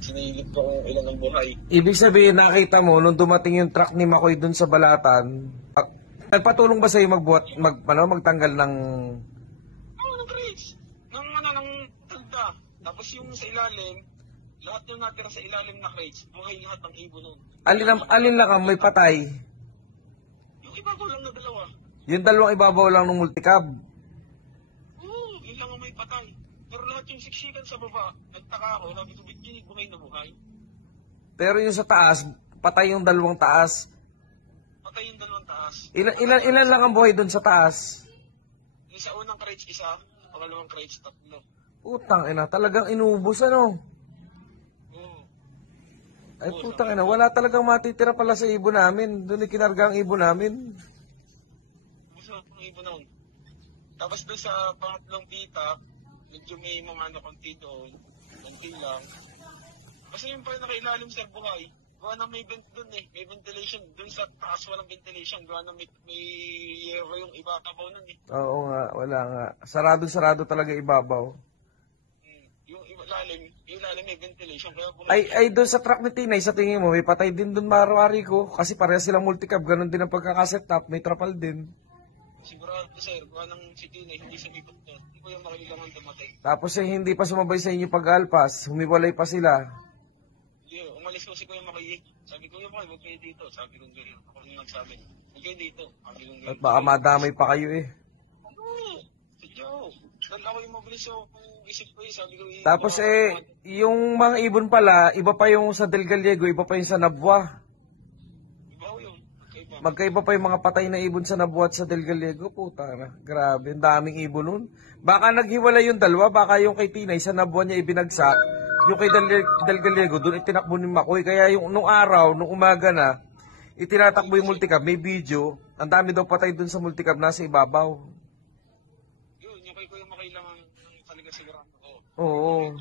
Sinilip ko kung ilan ang buhay. Ibig sabihin, nakita mo, nung dumating yung truck ni Makoy dun sa Balatan, nagpatulong ba sa'yo magtanggal ng... Oo, ng crates. Ng tagda. Tapos yung sa ilalim, lahat yung natira sa ilalim na crates, buhay lahat ng ibon nun. Alin lang ang may patay? Yung iba ko lang na dalawa. Yung dalawang ibabaw lang ng multicab. Oo, yun lang ang may patay. Pero lahat yung siksikan sa baba, nagtaka ako, sabi ko, binig buhay na buhay. Pero yung sa taas, patay yung dalawang taas. Patay yung dalawang taas. Ilan lang ang buhay dun sa taas? Yung sa unang crates, isa. Pangalawang crates, tatlo. Putang ina, talagang inubos ano? Oo. Ay putang ina, wala talagang matitira pala sa ibon namin. Doon ikinarga ang ibon namin. Gusto ng ibon nun. Tapos doon sa pangatlong pita, medyo may mga konti doon. Konti lang. Kasi yung pa nakailalim sa buhay, gawa na may vent doon eh. May ventilation. Doon sa taas walang ventilation. Gawa na may yero yung ibabaw nun eh. Oo nga, wala nga. Sarado talaga ibabaw. Yung ilalim may ventilation. Kaya Ay doon sa truck ni Tinay, sa tingin mo, may patay din doon marwari ko. Kasi pareha silang multicab, ganun din ang pagkakaset up, may trapal din. sigurado sir, gawa ng city na hindi sa bikot doon. Hindi ko yung makilaman dumatay. Tapos hindi pa sumabay sa inyo pag-alpas, humiwalay pa sila. Hindi, umalis ko si Kuya Makiye. Sabi ko, Kuya Makiye, huwag kayo dito. Sabi ko, ganyan. Ako nang nagsabi. Huwag kayo dito. Sabi ko, At baka madamay pa kayo eh. ano? Sadyo. Dahil ako yung mabilis yung isip ko eh. Sabi ko, Tapos yung mga ibon pala, iba pa yung sa Del Gallego, iba pa yung sa Nabwa. iba ko yun. Magkaiba. Magkaiba pa yung mga patay na ibon sa Nabwa at sa Del Gallego. Puta na, grabe, ang daming ibon nun. Baka naghiwalay yung dalawa, baka yung kay Tinay sa Nabwa niya ibinagsak. Yung kay Del Gallego, doon itinakbo ni Makoy. Kaya yung nung araw, nung umaga na, itinatakbo yung multicab, may video. Ang dami daw patay doon sa multicab, nasa ibabaw. Yun, yung kay Kuya Makiye lang ang talaga sigurado ko. Oo.